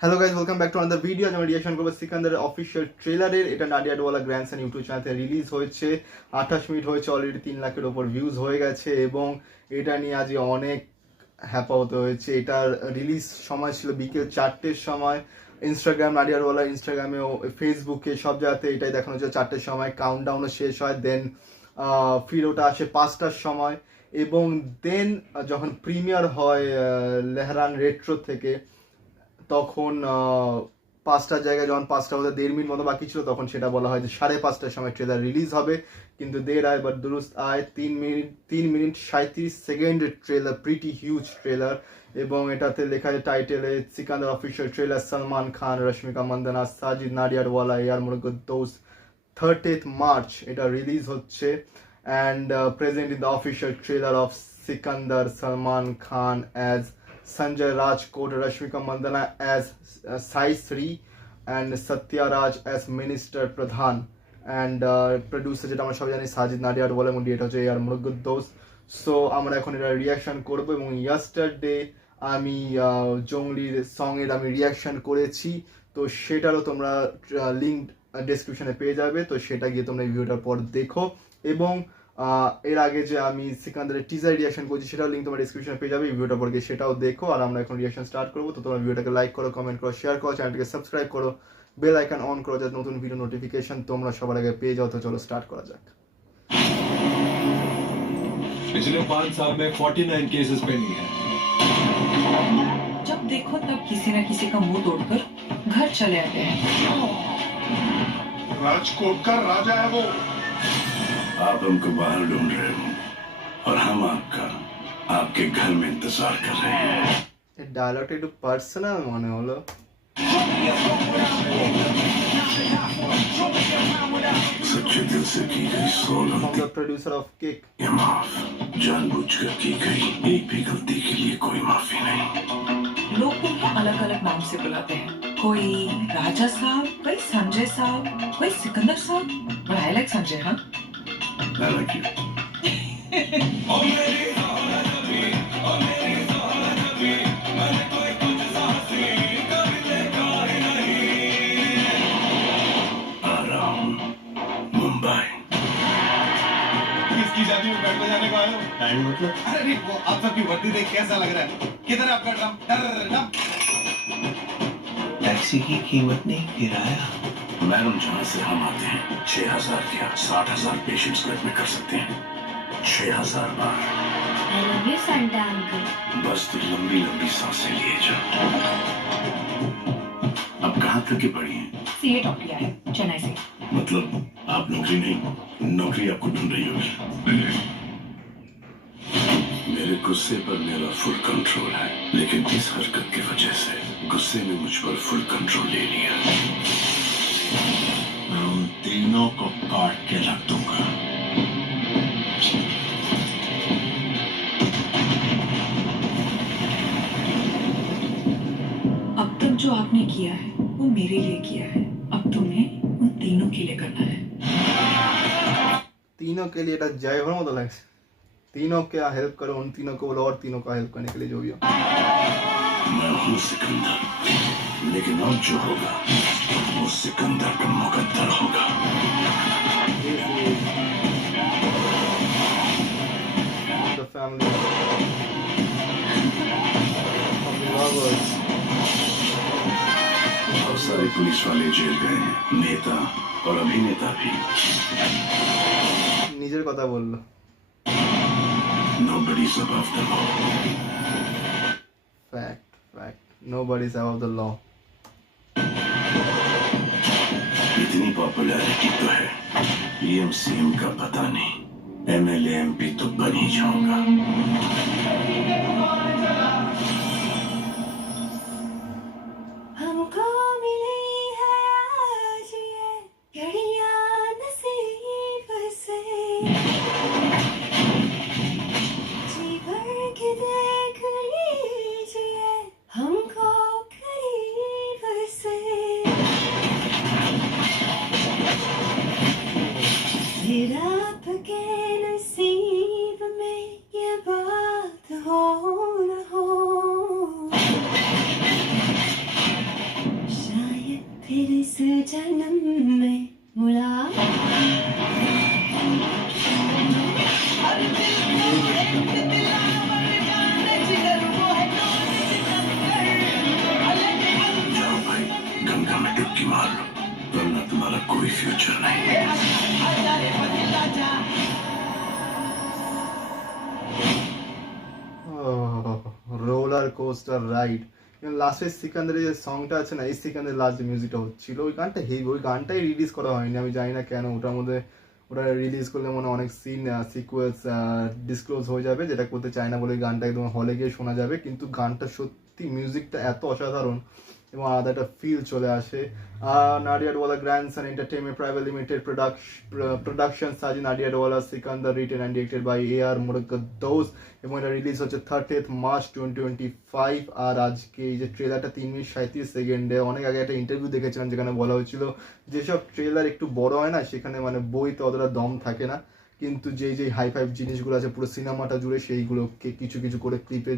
Hello guys, welcome back to another video. আমি reaction করবো সিকান্দারের official ট্রেলারের। এটা নাডিয়াডওয়ালা গ্র্যান্ডসন ইউটিউব চ্যানেলে রিলিজ হয়েছে। 28 মিনিট হয়েছে, অলরেডি 3 লাখের ওপর ভিউজ হয়ে গেছে এবং এটা নিয়ে আজ অনেক হ্যাপা হতে হয়েছে। এটার রিলিজ সময় ছিল বিকেল 4টের সময়। ইনস্টাগ্রাম, নাডিয়াডওয়ালা ইনস্টাগ্রামে ও ফেসবুকে সব জায়গাতে এটাই দেখানো হচ্ছে 4টের সময়। কাউন্টডাউনও শেষ হয়, দেন ফির ওটা আসে 5টার সময় এবং দেন যখন প্রিমিয়ার হয় লেহরান রেট্রো থেকে, তখন 5টার জায়গায় যখন 5টা হতে 1.5 মিনিট মতো বাকি ছিল, তখন সেটা বলা হয় যে 5:30টার সময় ট্রেলার রিলিজ হবে। কিন্তু দের আয় বাট দুরুস্ত আয় 3 মিনিট 37 সেকেন্ডের ট্রেলার, প্রিটি হিউজ ট্রেলার। এবং এটাতে লেখা আছে টাইটেলে Sikandar official trailer, Salman Khan, Rashmika Mandanna, Sajid Nadiadwala, AR Murugadoss. 30th March এটা রিলিজ হচ্ছে। And present in the official trailer of Sikandar, Salman Khan as Sanjay Rajkot, Rashmika Mandana as Sai Sri, and Satya Raj as Minister Pradhan, and producer যেটা আমরা সবাই জানি সাজিদ নাডিয়াডওয়ালা, এবং এটা হচ্ছে এআর মুরুগদোস। সো আমরা এখন এটা রিয়াকশন করবো। এবং ইয়াস্টারডে আমি জংলির সঙ্গের আমি রিয়াকশন করেছি, তো সেটারও তোমরা লিঙ্ক ডেসক্রিপশনে পেয়ে যাবে, তো সেটা গিয়ে তোমরা এই ভিডিওটার পর দেখো। এবং এর আগে যে আমি সিকান্দারের টিজার রিয়াকশন করছি, সেটাও লিঙ্ক তোমার ডিসক্রিপশনে পেয়ে যাবে। এই ভিডিওটা পর গিয়ে সেটাও দেখো। আর আমরা এখন রিয়াকশন স্টার্ট করবো। তো তোমরা ভিডিওটাকে লাইক করো, কমেন্ট করো, শেয়ার করো, চ্যানেলটাকে সাবস্ক্রাইব করো, বেল আইকন অন করো যাতে নতুন ভিডিও নোটিফিকেশন তোমরা সবার আগে পেয়ে যাও। তো চলো স্টার্ট করা যাক। पिछले 5 साल में 49 केसेस पेंडिंग है। जब देखो तब किसी न किसी का मुंह तोड़कर घर चले आते हैं। राजकोट का राजा है वो। आप हमको बाहर ढूंढ रहे हो और हम आपके घर में इंतजार कर रहे हैं। এই ডায়লগটা একটু পার্সোনাল মনে হলো। सच्चे दिल से की गई 100 गलती, प्रोड्यूसर ऑफ किक। ये माफ जानबूझकर की गई एक भी गलती के लिए कोई माफी नहीं। लोग उन्हें अलग अलग नाम से बुलाते हैं। कोई राजा साहब, कोई संजय साहब, कोई सिकंदर साहब। But I like संजय, हाँ? I like you. किसकी शादी में बैठ बजाने को आए हो? टाइम मतलब अरे नहीं, वो आप सबकी वर्दी देख कैसा लग रहा है? किधर है आपका ड्रम? ड्रम। टैक्सी की कीमत नहीं, किराया। मैडम, जहाँ से हम आते हैं 6000 क्या 60,000 पेशेंट्स को एडमिट कर सकते हैं 6000 बार। I love you, Santa uncle. बस तो लंबी लंबी सांसें लिए जाओ। अब कहाँ तक की पढ़ी हैं? सीए टॉप किया है चेन्नई से। मतलब आप नौकरी नहीं, नौकरी आपको ढूंढ रही होगी। मेरे गुस्से पर मेरा फुल कंट्रोल है, लेकिन इस हरकत की वजह से गुस्से ने मुझ पर फुल कंट्रोल ले लिया। मैं उन तीनों को काट के रख दूंगा। अब तक जो आपने किया है वो मेरे लिए किया है। अब तुम्हें उन तीनों के लिए करना है। तीनों के लिए এটা জয় হওয়ার মতো লাগছে। तीनों क्या हेल्प करो, उन तीनों को बोलो, और तीनों का हेल्प करने के लिए जो भी हो। मैं हूँ सिकंदर, लेकिन अब जो होगा वो सिकंदर का मुकद्दर होगा। The family of the lovers. बहुत सारे पुलिस वाले जेल गए हैं, नेता और अभिनेता भी। নিজের কথা বললো। Nobody's above the law. Fact. Nobody's above the law. इतनी पॉपुलैरिटी तो है, पीएम सीएम का पता नहीं, एमएलए एमपी तो बन ही जाऊंगा। हमको मिली है आज ये घड़ियां नसीब से, जी भर के देख लीजिए हमको करीब से। फिर आपके नसीब में ये बात हो न हो, जन्म में जाओ भाई, गंगा में डुबकी मार लो, वरना तुम्हारा कोई फ्यूचर नहीं है। Roller coaster ride. লাস্টের সিকান্দারের যে সংটা আছে না, এই সিকান্দারের লাস্ট যে মিউজিকটা হচ্ছিল, ওই গানটা হেভি, ওই গানটাই রিলিজ করা হয়নি, আমি জানি না কেন। ওটার মধ্যে ওটা রিলিজ করলে মনে হয় অনেক সিন সিকুয়েন্স ডিসক্লোজ হয়ে যাবে, যেটা করতে চায় না বলে ওই গানটা একদম হলে গিয়ে শোনা যাবে। কিন্তু গানটা সত্যি, মিউজিকটা এত অসাধারণ এবং আলাদা একটা ফিল চলে আসে। Nadiadwala grandson entertainment private limited production, Sajid Nadiadwala, Sikandar, written and directed by AR Murugadoss, এবং এটা রিলিজ হচ্ছে 30th March 2025। আর আজকে এই যে ট্রেলারটা 3 মিনিট 37 সেকেন্ডে, অনেক আগে একটা ইন্টারভিউ দেখেছিলাম যেখানে বলা হয়েছিল যেসব ট্রেলার একটু বড় হয় না, সেখানে মানে বইতে অতটা দম থাকে না, কিন্তু যেই হাই ফাইভ জিনিসগুলো আছে পুরো সিনেমাটা জুড়ে, সেইগুলোকে কিছু কিছু করে ক্লিপে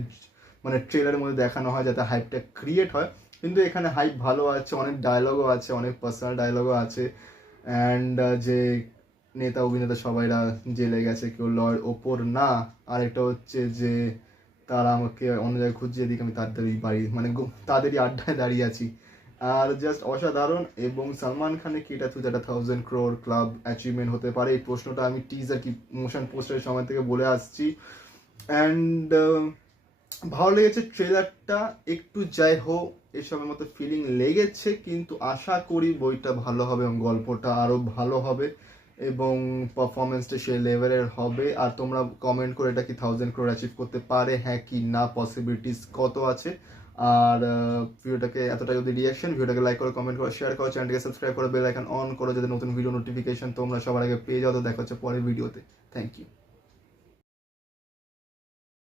মানে ট্রেলারের মধ্যে দেখানো হয় যাতে হাইপটা ক্রিয়েট হয়। কিন্তু এখানে হাইপ ভালো আছে, অনেক ডায়লগও আছে, অনেক পার্সোনাল ডায়লগও আছে। অ্যান্ড যে নেতা অভিনেতা সবাইরা জেলে গেছে, কেউ লয়ের ওপর না। আরেকটা হচ্ছে যে তারা আমাকে অন্য জায়গায় খুঁজছে, এদিকে আমি তাদেরই বাড়ি মানে তাদেরই আড্ডায় দাঁড়িয়ে আছি। আর জাস্ট অসাধারণ। এবং সালমান খানের কি এটা তো একটা 1000 crore ক্লাব অ্যাচিভমেন্ট হতে পারে, এই প্রশ্নটা আমি টিজার কি মোশন পোস্টারের সময় থেকে বলে আসছি। অ্যান্ড ভালো লেগেছে ট্রেলারটা, একটু যাই হোক এসবের মতো ফিলিং লেগেছে, কিন্তু আশা করি বইটা ভালো হবে এবং গল্পটা আরও ভালো হবে এবং পারফরমেন্সটা সেই লেভেলের হবে। আর তোমরা কমেন্ট করে এটা কি 1000 crore অ্যাচিভ করতে পারে, হ্যাঁ কি না, পসিবিলিটিস কত আছে। আর ভিডিওটাকে এতটা যদি রিয়াকশন, ভিডিওটাকে লাইক করো, কমেন্ট করো, শেয়ার করো, চ্যানেলটাকে সাবস্ক্রাইব করো, বেল আইকন অন করো যাতে নতুন ভিডিও নোটিফিকেশন তোমরা সবার আগে পেয়ে যাও। তো দেখা হচ্ছে পরের ভিডিওতে। Thank you.